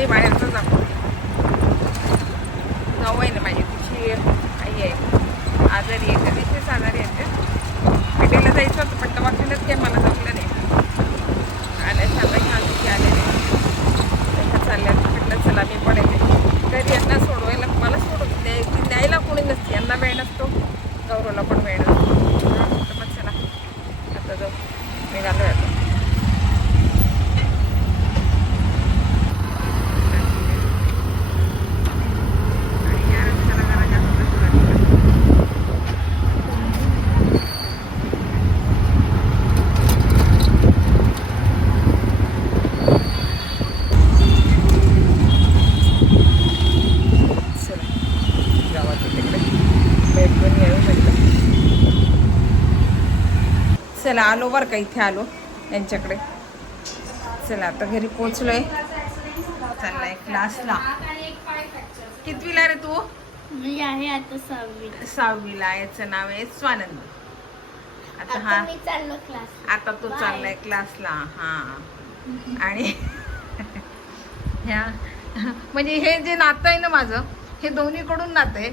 मी बाहेरचं जाऊ आहे ना माझी तिची आई आहे आजारी आहे तर तिथेच आजारी आहे भेटीला जायचं होतं पण दवाखान्यात काही मला जमलं नाही आल्या सांगायच्या आधी आले नाही त्याच्या चालल्या म्हटलं चला मी पण येते घरी यांना सोडवायला मला सोडून द्यायला कोणी नसते यांना वेळ नसतो गौरवला पण वेळ नसतो तर मग चला आता जाऊ निघालो आता चला आलो बरं का इथे आलो यांच्याकडे चला आता घरी पोचलोय चाललाय क्लासला कितवीला रे तू मी आहे आता 6वीला याचं नाव आहे स्वानंद आता हा मी चाललो क्लास आता तो चाललाय क्लासला हा आणि ह्या म्हणजे हे जे नातं आहे ना माझं हे दोन्हीकडून नातं आहे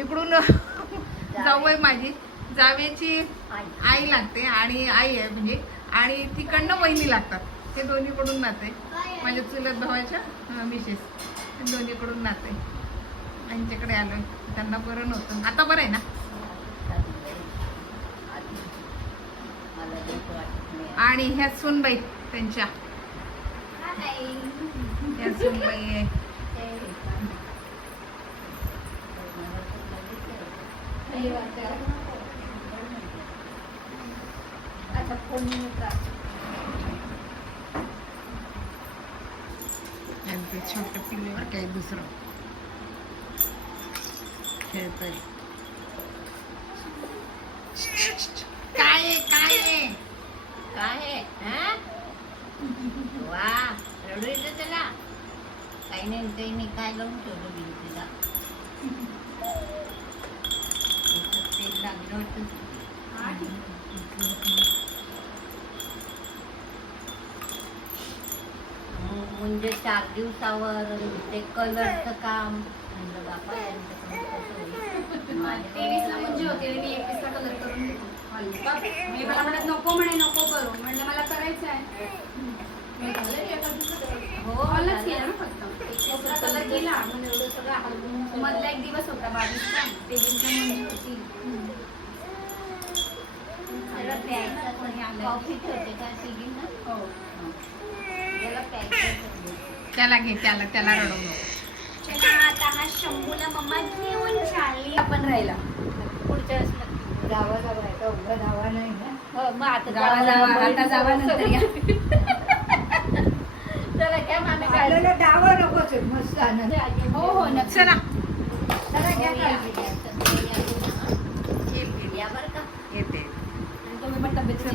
इकडून जाऊ आहे माझी जावेची आई लागते आणि आई आहे म्हणजे आणि तिकडनं वहिनी लागतात ते दोन्हीकडून नाते माझ्या चुलत भावाच्या मिसेस दोन्हीकडून नाते यांच्याकडे आलोय त्यांना बरं नव्हतं आता बरं आहे ना आणि ह्या सुनबाई त्यांच्या ह्या सुनबाई आहे छोट पिल्लूवर काही दुसरं खेळतय काय काय काय वा रडू येतं त्याला काही नाही काय लावून ठेवलं भिंतीला तेल लागलं वाटतं म्हणजे 4 दिवसावर ते कलरचं काम म्हणलं बापा म्हणजे होते मी 21ला कलर करून मी मला म्हणत नको करू म्हणलं मला करायचं आहे हो हॉलच केला ना फक्त कलर केला म्हणून एवढं सगळं मधला एक दिवस होता 22चा तेवीसला म्हणजे होती सगळं प्यायचं कॉफी ठेवते का सिगी ना हो त्याला प्यायचं त्याला घे त्याला रडवू नको चला आता हा शंभूला मम्मा घेऊन चालली आपण राहिला पुढच्या वेळेस जावा आहे का उभा धावा नाही ना हो मग आता जावा नंतर या चला काय मामी काय डावा नकोच मस्त आनंद हो नक्की चला चला घ्या या बरं का येते तुम्ही पण तब्येतीची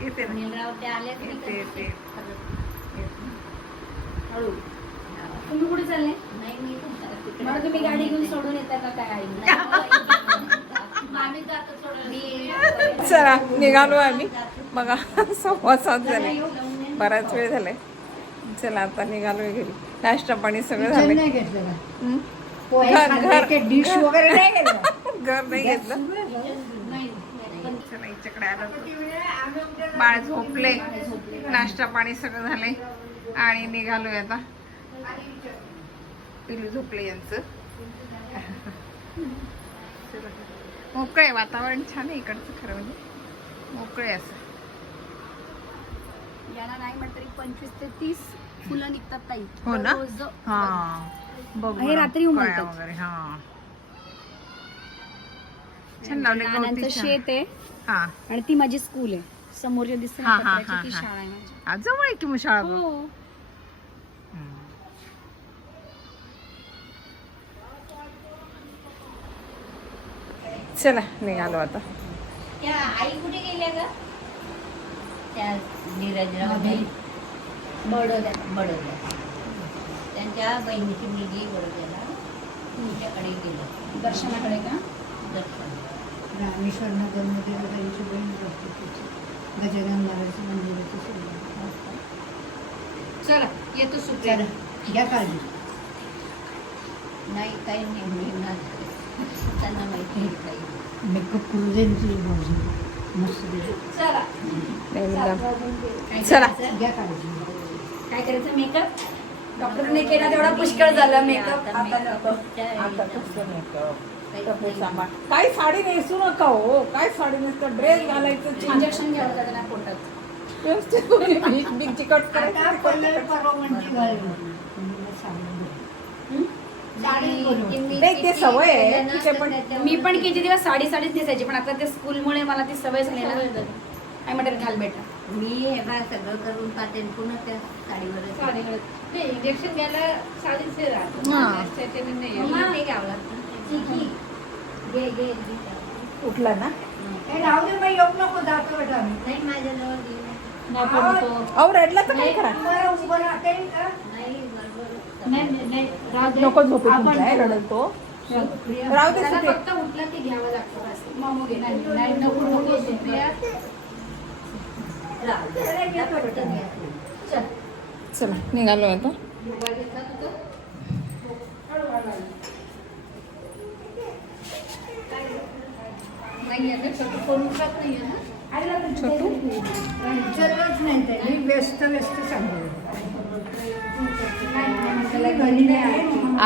येते ना नीलराव ते आले येते हळू तुम्ही कुठे चालले नाही मी तुमच्या मला तुम्ही गाडी घेऊन सोडून येता का काय आई मामी जातो सोडून चला निघालो आम्ही बघा 6:15 झाले बराच वेळ झालाय चला आता निघालोय घरी नाश्ता पाणी सगळं झालं नाही घेतलं घर डिश वगैरे नाही घेतलं घर नाही घेतलं चला हिच्याकडे आलो बाळ झोपले नाश्ता पाणी सगळं झालंय आणि निघालोय आता पिलू झोपले यांचं मोकळे वातावरण छान आहे इकडचं खरं म्हणजे मोकळे असं याला नाही म्हटलं तरी 25 ते 30 फुलं निघतात ताई हो ना रोज. हा बघ हे रात्री उमलतात. कळ्या वगैरे हा छान लावले नानांचं गवती छान. शेत आहे हा आणि ती माझी स्कूल आहे समोर जे दिसते हा, ना हा, पत्र्याची, ती हा, हा. शाळा आहे माझी आज जवळ आहे की मग शाळा बघ. हो चला निघालो आता त्या आई कुठे गेल्या ग त्या नीरजराव बडोद्या त्यांच्या बहिणीची मुलगी बडोद्याला तुमच्याकडे गेलं दर्शनाकडे का दर्शन रामेश्वर नगरमध्ये त्यांची बहीण राहते तिची गजानन महाराज मंदिराची सुरुवात तू सुप्रिया घ्या काळजी. नाही काही नाही मिळणार. त्यांना माहिती आहे काही. मेकअप करू दे तुझी भाऊजी. मस्त दे. चला काय चला. करायचं? घ्या काळजी. काय करायचं मेकअप डॉक्टरने केला तेवढा पुष्कळ झाला मेकअप आता नको. आता कसं मेकअप सांभाळ. काय साडी नेसू नका हो. काय साडी नेसतं ड्रेस घालायचं छान. इंजेक्शन घ्यावं लागलं ना पोटात. व्यवस्थित बिगची कट आता करायचं. कलर परवा म्हणते घालू. सांगून दे. साडी बोलू. नाही, ते सवय आहे. तिचे पण मी पण किती दिवस साडीच नेसायची पण आता ते स्कूलमुळे मला ती सवय झाली ना. काय म्हणतात घाल बेटा. मी हे काय सगळं करून पाहते पुन्हा त्या साडीवर इंजेक्शन घ्यायला साडीच मम्मा, ते घ्यावं लागतं. चिकी. घे घे घे. उठला ना. राहू दे बाई, येऊ नको, जातो बेटा आम्ही. नाही माझ्याजवळ घे. अहो रडला तर काय करा. उभं राहते का? नाही बरोबर. नको झोपे तुमच्या रडतो. राहू दे त्याला सुटे. फक्त उठला की घ्यावं लागतं असं. मामू घे. नाही नको सुप्रिया. राहू दे. चला, घे पटकन घे. चल. चला निघालो आता. मोबाईल घेतला तुझा? नाही आहे छोटू फोन उचलत नाही आहे ना. छोटू चलच नाही ते. व्यस्त सांगू.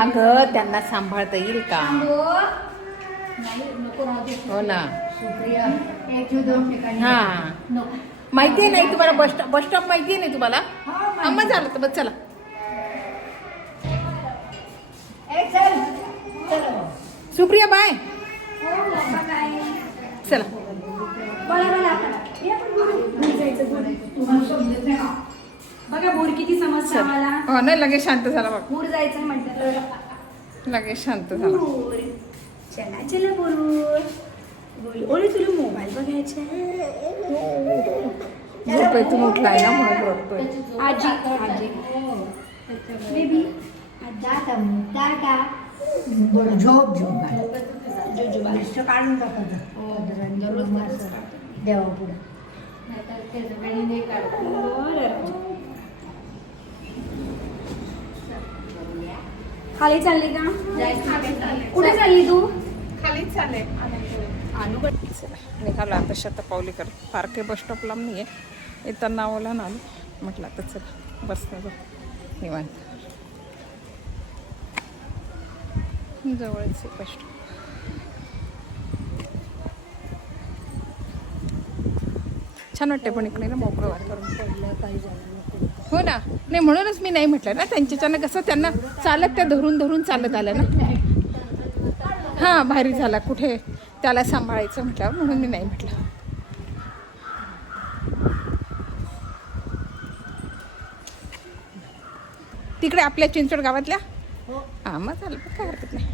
अगं त्यांना सांभाळता येईल का? नाही नको राहू दे. हो ना. सुप्रिया, एक दोन ठिकाणी. हा नको. माहितीये नाही तुम्हाला बस स्टॉप माहितीये नाही तुम्हाला? अम्मा झालं तर बस चला. ए, चल. चल. सुप्रिया बाय. काय चला. बघा बोर किती समजतं आम्हाला. हो नाही लगेच शांत झाला बघ. बोर जायचं म्हटलं. लगेच शांत झाला. बोर. चला चला बोर. ओळे तुला मोबाईल बघायचा. झोपेतून उठलाय ना म्हणून रडतोय. आजी आजी बेबी झोप झोप काढून टाकत देवापुढे. खाली चालली का? कुठे चालली तू? खालीच चालले. चला निघालो आता शतपावली करत. पार्के बस स्टॉप लांब नाही आहे. येताना ओला ना आलो म्हटलं आता चला बसनं जाऊ निवांत. जवळच आहे बस स्टॉप. छान वाटते पण इकडे ना मोकळं वातावरण. हो ना. नाही म्हणूनच मी नाही म्हटलं ना. त्यांच्याच्यानं कसं त्यांना चालत त्या धरून चालत आलं ना. हां भारी झाला कुठे त्याला सांभाळायचं म्हटल्यावर म्हणून मी नाही म्हटलं. तिकडे आपल्या चिंचवड गावातल्या. हां मग झालं काय हरकत नाही.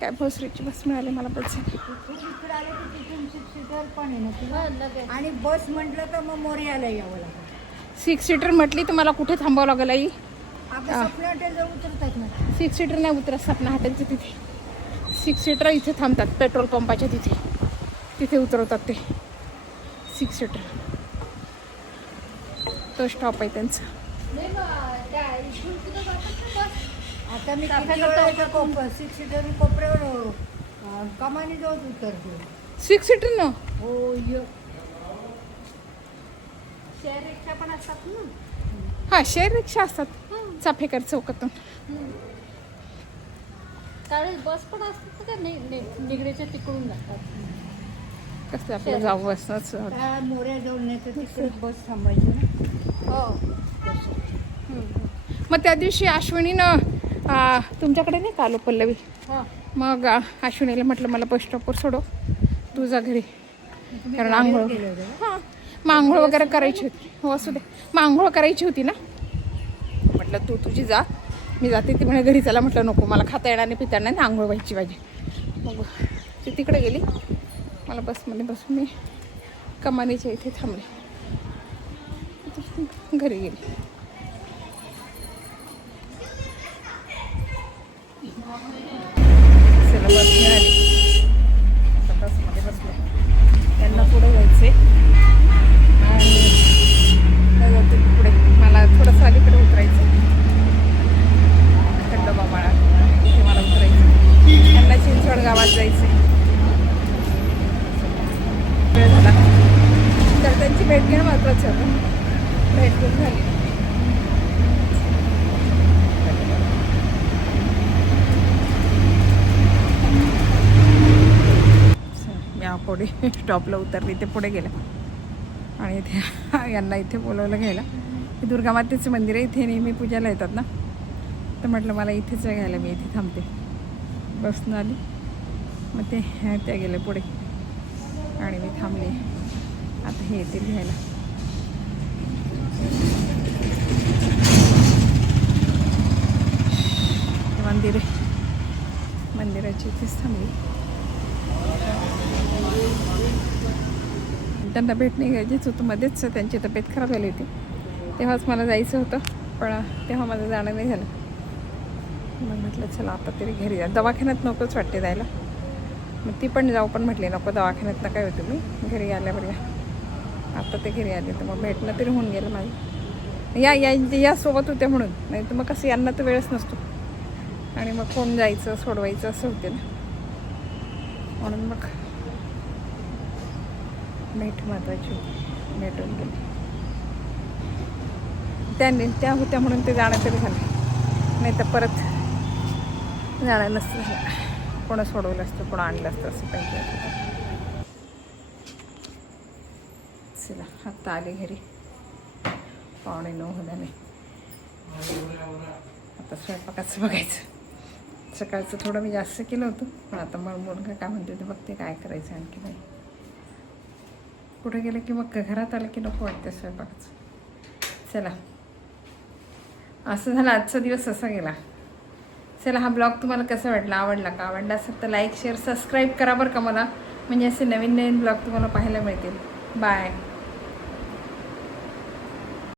काय भोसरीची बस मिळाली मला बस. इकडे आले तर तिथून 6 सीटर पण आहे ना तुला. आणि बस म्हटलं तर मग मोर्याला यावं लागतं. 6 सीटर म्हटली तर मला कुठे थांबावं लागेल आई? आपण सपना हॉटेलजवळ उतरतात ना. 6 सीटर नाही उतरत सपना हॉटेलचं तिथे. 6 सीटर इथे थांबतात पेट्रोल पंपाच्या तिथे उतरवतात ते 6 सीटर. तो स्टॉप आहे त्यांचा. आता मी किती वेळा 6 सीटर कोपऱ्यावर कमानी जवळ उतरतो. 6 सीटर ना. हो य. शेअर रिक्षा पण असतात ना. हां शेअर रिक्षा असतात चाफेकर चौकातून. त्यावेळेस बस पण असतात का निगडीच्या तिकडून जातात. कसं आपलं जाऊ बसनंच. त्या मोऱ्याजवळ नाही तर तिकडे बस थांबायची ना. हो. मग त्या दिवशी अश्विनीनं तुमच्याकडे नाही का आलो पल्लवी. मग अश्विनीला म्हटलं मला बस स्टॉपवर सोडव तुझा घरी. कारण आंघोळ हां मग आंघोळ वगैरे करायची होती. हो असू दे मग आंघोळ करायची होती ना. म्हटलं तू तुझी जा मी जाते. ती म्हणे घरी चला. म्हटलं नको मला खाता येणार नाही पिता येणार नाही आंघोळ व्हायची माझी. मग ती तिकडे गेली. मला बसमध्ये बसून मी कमानीच्या इथे थांबले. घरी गेली. चला बस मिळाली. बसमध्ये बसले. त्यांना पुढे जायचे आणि पुढे मला थोडंसं अलीकडे उतरायचं. भेट घेणं महत्त्वाचं होतं. भेट घेऊन झाली. या पुढे स्टॉपला उतरली ते पुढे गेलं आणि इथे यांना इथे बोलवलं घ्यायला. हे दुर्गा मातेचं मंदिर आहे. इथे नेहमी पूजाला येतात ना, तर म्हटलं मला इथेच घ्यायला, मी इथे थांबते. बसनं आली, मग ते त्या गेले पुढे आणि मी थांबले. आता हे येतील घ्यायला. मंदिर आहे, मंदिराची इथेच थांबली. त्यांना भेट नाही घ्यायचीच होतं. मध्येच त्यांची तब्येत खराब झाली होती, तेव्हाच मला जायचं होतं, पण तेव्हा माझं जाणं नाही झालं. मग म्हटलं चला आता तरी घरी जा. दवाखान्यात नकोच वाटते जायला. मग ती पण जाऊ पण म्हटली नको, दवाखान्यात नका येऊ तुम्ही, घरी आल्यावर या. आता ते घरी आले तर मग भेटणं तरी होऊन गेलं माझं. या सोबत होते म्हणून, नाही तर मग कसं यांना तर वेळच नसतो आणि मग कोण जायचं सोडवायचं असं होते ना, म्हणून मग भेट महत्त्वाची होती. भेटून गेली. त्या होत्या म्हणून ते जाणं तरी झालं, नाही तर परत जाणं नसतं झालं. कोणं सोडवलं असतं, कोणं आणलं असतं असं पाहिजे होतं. चला आत्ता आले घरी, 8:45 होता नाही. आता स्वयंपाकाचं बघायचं. सकाळचं थोडं मी जास्त केलं होतं, पण आता मग मुलगा काय म्हणते ते बघते काय करायचं आणखी नाही. कुठे गेलं की मग घरात आलं की नको वाटते स्वयंपाकाचं. चला असं झालं आजचा दिवस असा गेला. चला हा ब्लॉग तुम्हाला कसा वाटला, आवडला का? आवडला असेल तर लाईक शेअर सबस्क्राईब करा बरं का मला, म्हणजे असे नवीन नवीन ब्लॉग तुम्हाला पाहायला मिळतील. बाय.